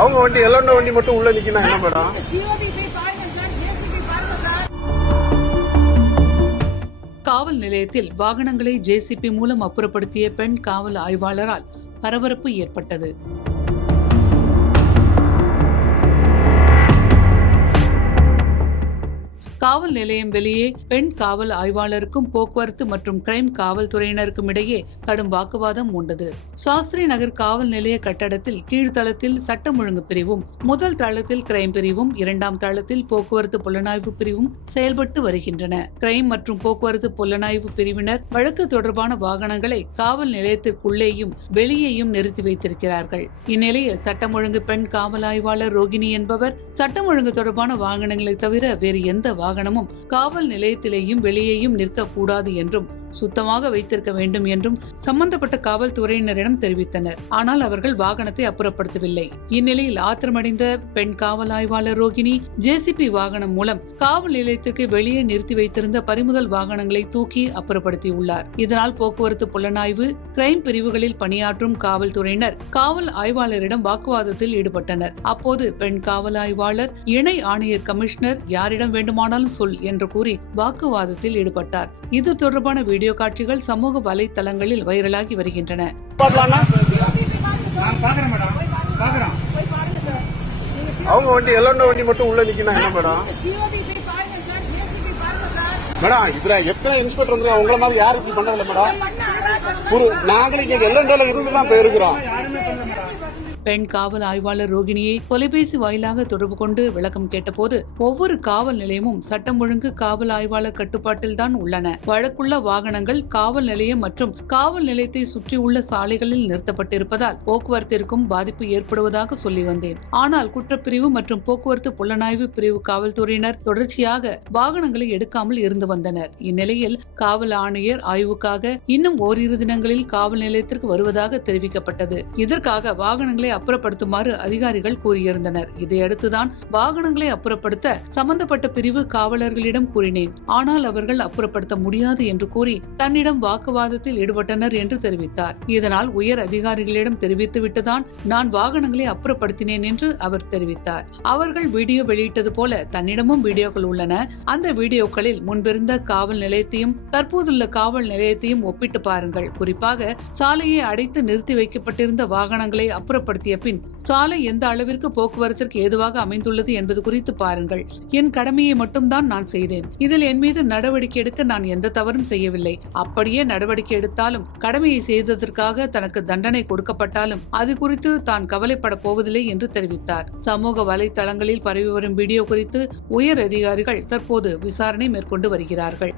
அவங்க வண்டி எல்லோண்ட வண்டி மட்டும் உள்ள நிக்கணும் என்ன மேடம்? காவல் நிலையத்தில் வாகனங்களை ஜேசிபி மூலம் அப்புறப்படுத்திய பெண் காவல் ஆய்வாளரால் பரபரப்பு ஏற்பட்டது. காவல் நிலையம் வெளியே பெண் காவல் ஆய்வாளருக்கும் போக்குவரத்து மற்றும் கிரைம் காவல்துறையினருக்கும் இடையே கடும் வாக்குவாதம் மூண்டது. சாஸ்திரி நகர் காவல் நிலைய கட்டடத்தில் கீழ்த்தளத்தில் சட்டம் ஒழுங்கு பிரிவும், முதல் தளத்தில் கிரைம் பிரிவும், இரண்டாம் தளத்தில் போக்குவரத்து புலனாய்வு பிரிவும் செயல்பட்டு வருகின்றன. கிரைம் மற்றும் போக்குவரத்து புலனாய்வு பிரிவினர் வழக்கு தொடர்பான வாகனங்களை காவல் நிலையத்திற்குள்ளேயும் வெளியேயும் நிறுத்தி வைத்திருக்கிறார்கள். இந்நிலையில் சட்டம் ஒழுங்கு பெண் காவல் ஆய்வாளர் ரோகிணி என்பவர் சட்டம் ஒழுங்கு தொடர்பான வாகனங்களை தவிர வேறு எந்த வாகனமும் காவல் நிலையத்திலேயும் வெளியேயும் நிற்கக்கூடாது என்றும் சுத்தமாக வைத்திருக்க வேண்டும் என்றும் சம்பந்தப்பட்ட காவல்துறையினரிடம் தெரிவித்தனர். ஆனால் அவர்கள் வாகனத்தை அப்புறப்படுத்தவில்லை. இந்நிலையில் ஆத்திரமடைந்த பெண் காவல் ஆய்வாளர் ரோகிணி ஜேசிபி வாகனம் மூலம் காவல் நிலையத்துக்கு வெளியே நிறுத்தி வைத்திருந்த பறிமுதல் வாகனங்களை தூக்கி அப்புறப்படுத்தியுள்ளார். இதனால் போக்குவரத்து புலனாய்வு, கிரைம் பிரிவுகளில் பணியாற்றும் காவல்துறையினர் காவல் ஆய்வாளரிடம் வாக்குவாதத்தில் ஈடுபட்டனர். அப்போது பெண் காவல் ஆய்வாளர் இணை ஆணையர் கமிஷனர் யாரிடம் வேண்டுமானாலும் சொல் என்று கூறி வாக்குவாதத்தில் ஈடுபட்டார். இது தொடர்பான வீடியோ காட்சிகள் சமூக வலைத்தளங்களில் வைரலாகி வருகின்றன. அவங்க வண்டி எல்லோண்ட வண்டி மட்டும் உள்ள நிக்கணும் என்ன மேடம்? மேடம் இதுல எத்தனை இன்ஸ்பெக்டர் வந்து உங்களை மாதிரி யாரும் இப்படி பண்ணதில்ல மேடம். நாங்களே எல்லோண்டால இருந்துதான் போயிருக்கிறோம். பெண் காவல் ஆய்வாளர் ரோகிணியை தொலைபேசி வாயிலாக தொடர்பு கொண்டு விளக்கம் கேட்டபோது ஒவ்வொரு காவல் நிலையமும் சட்டம் ஒழுங்கு காவல் ஆய்வாளர் கட்டுப்பாட்டில் தான் உள்ளன. வழக்குள்ள வாகனங்கள் காவல் நிலையம் மற்றும் காவல் நிலையத்தை சுற்றியுள்ள சாலைகளில் நிறுத்தப்பட்டிருப்பதால் போக்குவரத்திற்கும் பாதிப்பு ஏற்படுவதாக சொல்லி வந்தேன். ஆனால் குற்றப்பிரிவு மற்றும் போக்குவரத்து புலனாய்வு பிரிவு காவல்துறையினர் தொடர்ச்சியாக வாகனங்களை எடுக்காமல் இருந்து வந்தனர். இந்நிலையில் காவல் ஆணையர் ஆய்வுக்காக இன்னும் ஓரிரு தினங்களில் காவல் நிலையத்திற்கு வருவதாக தெரிவிக்கப்பட்டது. இதற்காக வாகனங்களை அப்புறப்படுத்துமாறு அதிகாரிகள் கூறியிருந்தனர். இதையடுத்துதான் வாகனங்களை அப்புறப்படுத்த சம்பந்தப்பட்ட பிரிவு காவலர்களிடம் கூறினேன். ஆனால் அவர்கள் அப்புறப்படுத்த முடியாது என்று கூறி தன்னிடம் வாக்குவாதத்தில் ஈடுபட்டனர் என்று தெரிவித்தார். இதனால் உயர் அதிகாரிகளிடம் தெரிவித்துவிட்டுதான் நான் வாகனங்களை அப்புறப்படுத்தினேன் என்று அவர் தெரிவித்தார். அவர்கள் வீடியோ வெளியிட்டது போல தன்னிடமும் வீடியோக்கள் உள்ளன. அந்த வீடியோக்களில் முன்பிருந்த காவல் நிலையத்தையும் தற்போதுள்ள காவல் நிலையத்தையும் ஒப்பிட்டு பாருங்கள். குறிப்பாக சாலையை அடைத்து நிறுத்தி வைக்கப்பட்டிருந்த வாகனங்களை அப்புறப்படுத்திய பின் சாலை எந்த அளவிற்கு போக்குவரத்திற்கு ஏதுவாக அமைந்துள்ளது என்பது குறித்து பாருங்கள். என் கடமையை மட்டும்தான் நான் செய்தேன். இதில் என் மீது நடவடிக்கை எடுக்க நான் எந்த தவறும் செய்யவில்லை. அப்படியே நடவடிக்கை எடுத்தாலும் கடமையை செய்ததற்காக தனக்கு தண்டனை கொடுக்கப்பட்டாலும் அது குறித்து தான் கவலைப்பட போவதில்லை என்று தெரிவித்தார். சமூக வலைதளங்களில் பரவி வரும் வீடியோ குறித்து உயர் அதிகாரிகள் தற்போது விசாரணை மேற்கொண்டு வருகிறார்கள்.